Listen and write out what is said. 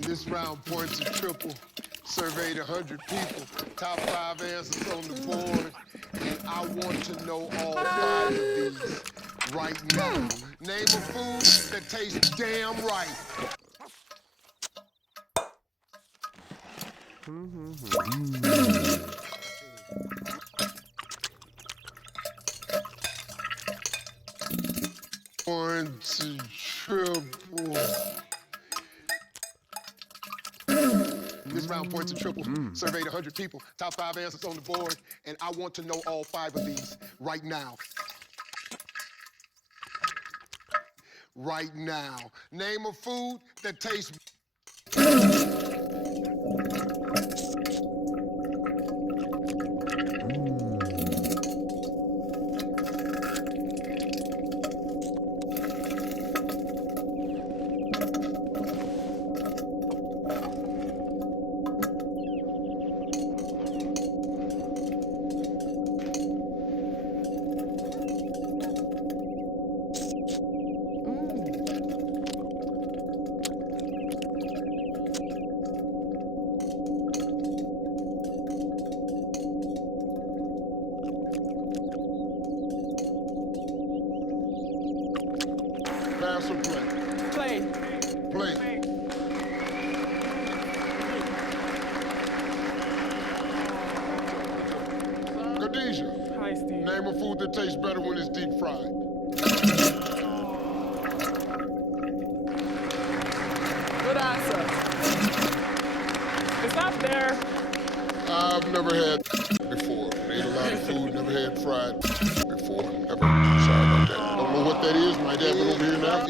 This round points a triple. Surveyed 100 people. Top 5 answers on the board. And I want to know all 5 of these right now. Name a food that tastes damn right. Points a triple. This round points a triple. Surveyed 100 people. Top 5 answers on the board. And I want to know all 5 of these right now. Right now. Name a food that tastes... Pass or play? Play. Play. Khadijah, Hi, Steve. name a food that tastes better when it's deep fried. Good answer. It's up there. I've never had before. Ate a lot of food, never had fried before. Ever. Sorry about that. Don't know what that is. Might have it over here now.